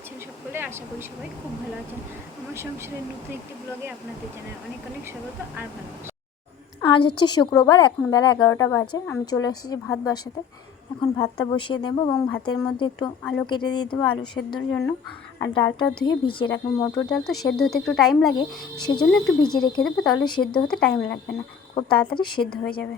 আছেন সকলে? আশা করি সবাই খুব ভালো আছেন। আমার সংসারের নতুন একটি ব্লগে আপনাদের জানাই অনেক অনেক স্বাগত আর ভালোবাসা। আজ হচ্ছে শুক্রবার, এখন বেলা 11টা বাজে। আমি চলে এসেছি ভাত বসাতে। এখন ভাতটা বসিয়ে দেবো এবং ভাতের মধ্যে একটু আলু কেটে দিয়ে দেবো আলু সেদ্ধর জন্য। আর ডালটা ধুয়ে ভিজিয়ে রাখবো। মটর ডাল তো সেদ্ধ হতে একটু টাইম লাগে, সেজন্য একটু ভিজিয়ে রেখে দেবো, তাহলে সেদ্ধ হতে টাইম লাগবে না, খুব তাড়াতাড়ি সেদ্ধ হয়ে যাবে।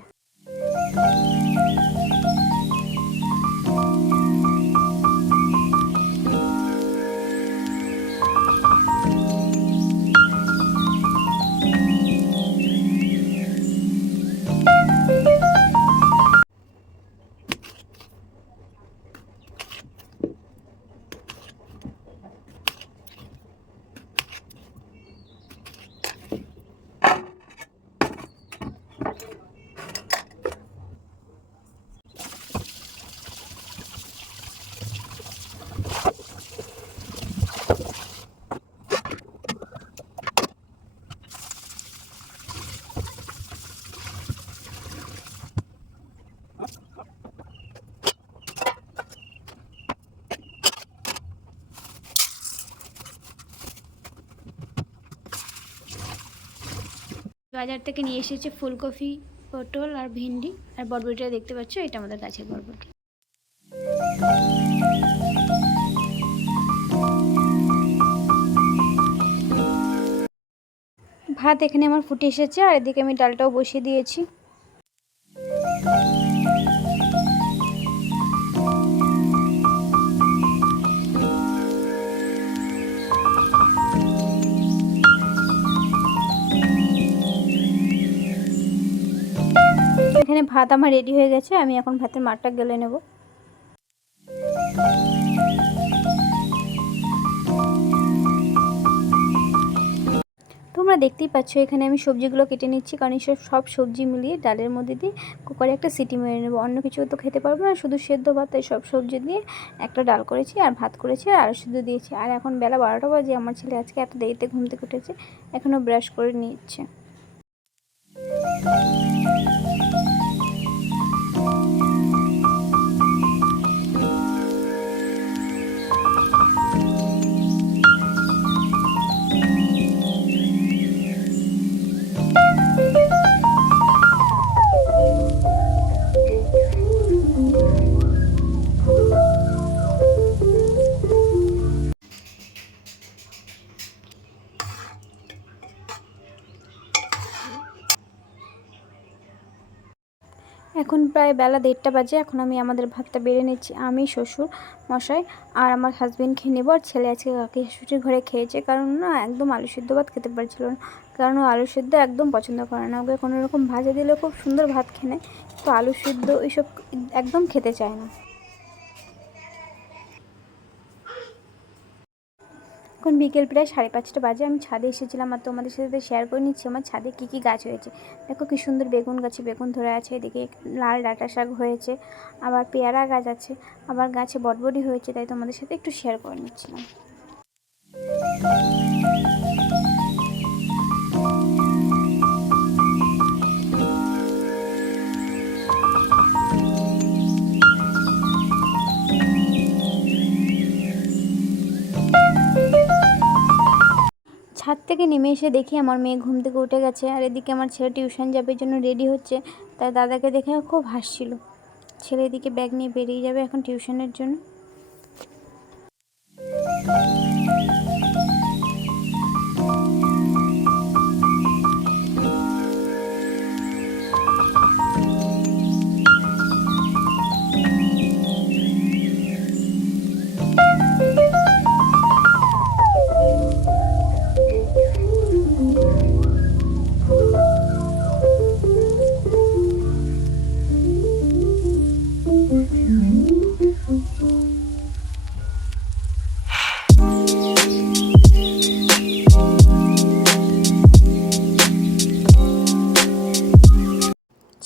বাজার থেকে নিয়ে এসেছে ফুলকপি, পটল আর ভেন্ডি। আর বরবটিটা দেখতে পাচ্ছ, এটা আমাদের গাছের বরবটি। ভাত এখানে আমার ফুটে এসেছে, আর এদিকে আমি ডালটাও বসিয়ে দিয়েছি। এখানে ভাত আমার রেডি হয়ে গেছে, আমি এখন ভাতের মারটা গেলে নেব। তোমরা দেখতেই পাচ্ছ এখানে আমি সবজিগুলো কেটে নিচ্ছি, কারণ সব সবজি মিলিয়ে ডালের মধ্যে দিয়ে কুকারে একটা সিটি মেরে নেবো। অন্য কিছু তো খেতে পারবো না, শুধু সেদ্ধ ভাত, তাই সব সবজি দিয়ে একটা ডাল করেছি আর ভাত করেছি আর আলু সেদ্ধ দিয়েছি। আর এখন বেলা 12টা বাজে। আমার ছেলে আজকে এত দেরিতে ঘুম থেকে উঠেছে, এখনও ব্রাশ করে নিচ্ছে। এখন প্রায় বেলা 1:30টা বাজে। এখন আমি আমাদের ভাতটা বেড়ে নিচ্ছি। আমি, শ্বশুর মশাই আর আমার হাজবেন্ড খেয়ে নেবো। আর ছেলে আজকে কাকি শাশুড়ির ঘরে খেয়েছে, কারণ না একদম আলু সিদ্ধ ভাত খেতে পারছিল না, কারণ ও আলু সিদ্ধ একদম পছন্দ করে না। ওকে কোনো রকম ভাজা দিলে খুব সুন্দর ভাত খেয়ে নেয়, তো আলু সিদ্ধ এইসব একদম খেতে চায় না। এখন বিকেল প্রায় 5:30টা বাজে। আমি ছাদে এসেছিলাম আর তোমাদের সাথে শেয়ার করে নিচ্ছি আমার ছাদে কী কী গাছ হয়েছে। দেখো কী সুন্দর বেগুন গাছে বেগুন ধরে আছে, এদিকে লাল ডাঁটা শাক হয়েছে, আবার পেয়ারা গাছ আছে, আবার গাছে বটবটি হয়েছে, তাই তোমাদের সাথে একটু শেয়ার করে নিচ্ছিলাম। ছাদ থেকে নেমে এসে দেখি আমার মেয়ে ঘুম থেকে উঠে গেছে, আর এদিকে আমার ছেলে টিউশন যাবে জন্য রেডি হচ্ছে। তাই দাদাকে দেখে খুব হাসছিল। ছেলে এদিকে ব্যাগ নিয়ে বেরিয়ে যাবে এখন টিউশনের জন্য।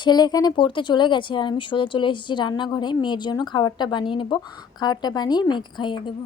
ছেলে এখানে পড়তে চলে গেছে, আর আমি সোজা চলে এসেছি রান্নাঘরে মেয়ের জন্য খাবারটা বানিয়ে নেব। খাবারটা বানিয়ে মেয়েকে খাইয়ে দেবো।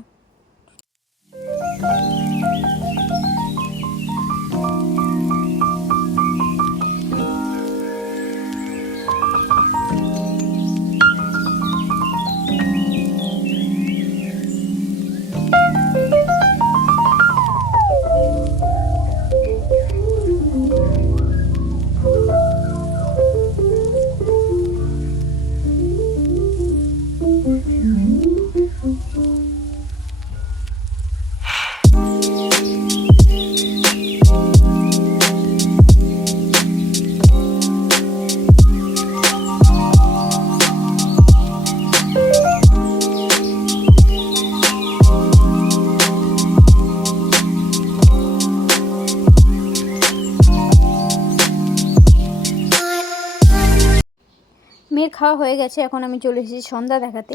খাওয়া হয়ে গেছে, এখন আমি চলে এসেছি সন্ধ্যা দেখাতে।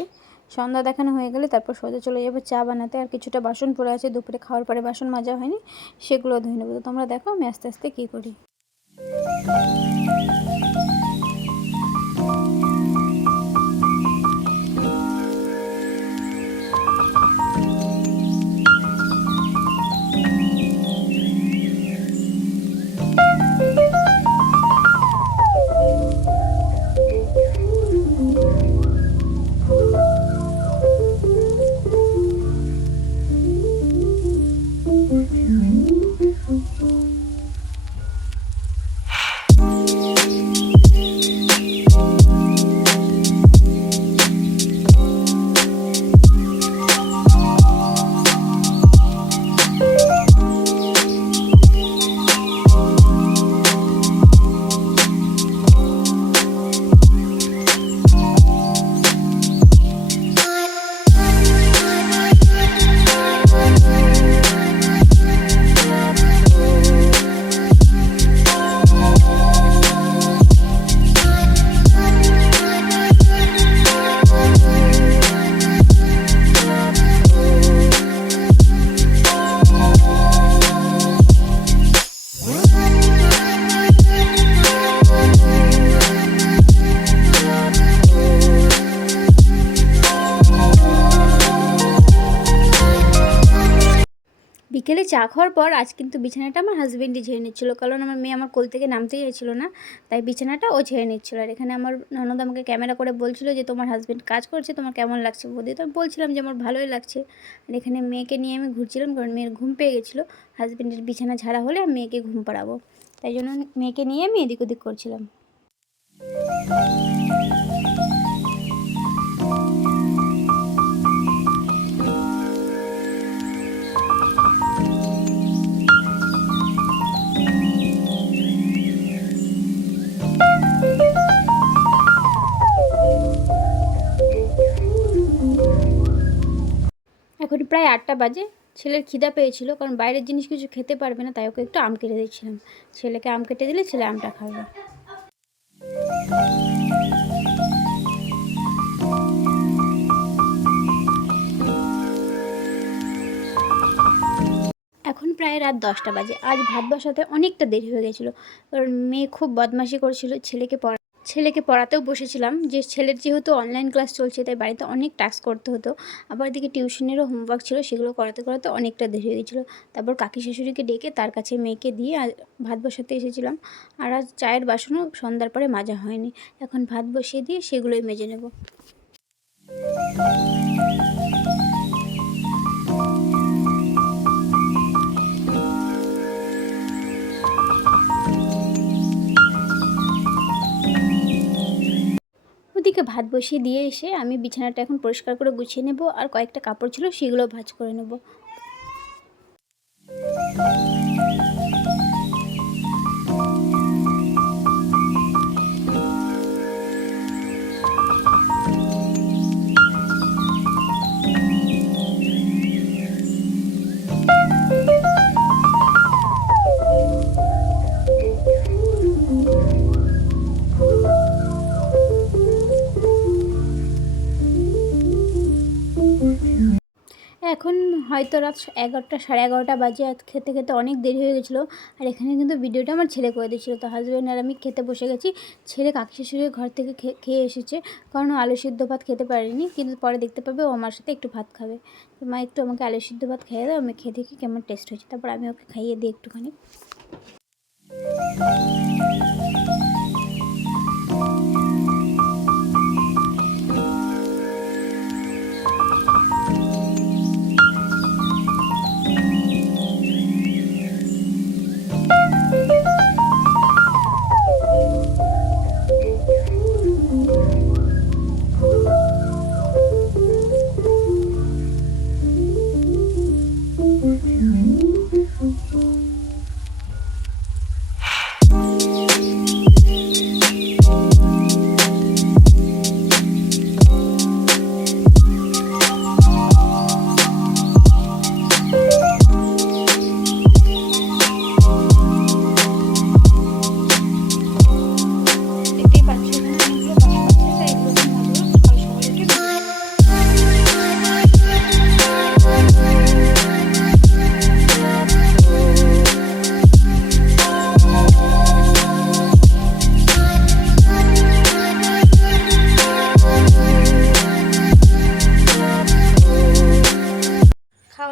সন্ধ্যা দেখানো হয়ে গেলে তারপর সোজা চলে যাবো চা বানাতে। আর কিছুটা বাসন পড়ে আছে, দুপুরে খাওয়ার পরে বাসন মাজা হয়নি, সেগুলো ধুয়ে নেবো। তো তোমরা দেখো আমি আস্তে আস্তে কী করি। বিকেলে চা খাওয়ার পর আজ কিন্তু বিছানাটা আমার হাজব্যান্ডই ঝেড়ে নিচ্ছিলো, কারণ আমার মেয়ে আমার কোল থেকে নামতেই চাইছিলো না, তাই বিছানাটা ও ঝেড়ে নিচ্ছিলো। আর এখানে আমার ননদ আমাকে ক্যামেরা করে বলছিল যে তোমার হাজব্যান্ড কাজ করছে, তোমার কেমন লাগছে বৌদি? তো আমি বলছিলাম যে আমার ভালোই লাগছে। আর এখানে মেয়েকে নিয়ে আমি ঘুরছিলাম, কারণ মেয়ের ঘুম পেয়ে গেছিলো। হাজব্যান্ডের বিছানা ঝাড়া হলে আমি মেয়েকে ঘুম পাড়াবো, তাই জন্য মেয়েকে নিয়ে আমি এদিক ওদিক করছিলাম। এখন প্রায় 8টা বাজে। ছেলের খিদা পেয়েছিল, কারণ বাইরের জিনিস কিছু খেতে পারবে না, তাই ওকে একটু আম কেটে দিচ্ছিলাম। ছেলেকে আম কেটে দিলে ছেলে আমটা খাবে। এখন প্রায় রাত 10টা বাজে। আজ ভাত বসাতে অনেকটা দেরি হয়ে গেছিলো, কারণ মেয়ে খুব বদমাশি করছিল। ছেলেকে পড়াতেও বসেছিলাম, যে ছেলের যেহেতু অনলাইন ক্লাস চলছে, তাই বাড়িতে অনেক টাস্ক করতে হতো। আবার এদিকে টিউশনেরও হোমওয়ার্ক ছিল, সেগুলো করাতে করাতে অনেকটা দেরি হয়ে গেছিলো। তারপর কাকি শাশুড়িকে ডেকে তার কাছে মেয়েকে দিয়ে ভাত বসাতে এসেছিলাম। আর আজ চায়ের বাসনও সন্ধ্যার পরে মাজা হয়নি, এখন ভাত বসিয়ে দিয়ে সেগুলোই মেজে নেব। ওদিকে ভাত বসিয়ে দিয়ে এসে আমি বিছানাটা এখন পরিষ্কার করে গুছিয়ে নেব, আর কয়েকটা কাপড় ছিল সেগুলো ভাঁজ করে নেব। এখন হয়তো রাত 11টা সাড়ে 11টা বাজে। আর খেতে খেতে অনেক দেরি হয়ে গেছিলো। আর এখানে কিন্তু ভিডিওটা আমার ছেলে করে দিয়েছিলো। তো হাজব্যান্ড আর আমি খেতে বসে গেছি। ছেলে কাকি শাশুড়ির ঘর থেকে খেয়ে এসেছে, কারণ আলু সিদ্ধ ভাত খেতে পারিনি, কিন্তু পরে দেখতে পাবে ও আমার সাথে একটু ভাত খাবে। তো মা একটু আমাকে আলু সিদ্ধ ভাত খাইয়ে দাও, আমি খেয়ে দেখি কেমন টেস্ট হয়েছে, তারপর আমি ওকে খাইয়ে দিই একটুখানি।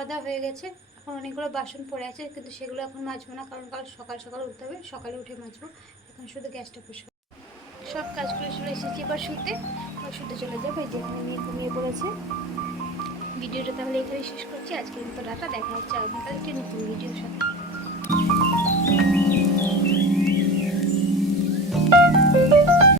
খাওয়া দাওয়া হয়ে গেছে। এখন অনেকগুলো বাসন পড়ে আছে, কিন্তু সেগুলো এখন মাজবো না, কারণ কাল সকাল সকাল উঠতে হবে, সকালে উঠে মাজবো। এখন শুধু গ্যাসটা বসবো। সব কাজ করে চলে এসেছি এবার শুতে, শুতে চলে যাবো। এই যে এখানে মেয়ে ঘুমিয়ে পড়েছে। ভিডিওটা তাহলে এখানেই শেষ করছি। আজকে কিন্তু টাটা, দেখা হচ্ছে আগামীকাল একটি নতুন ভিডিও।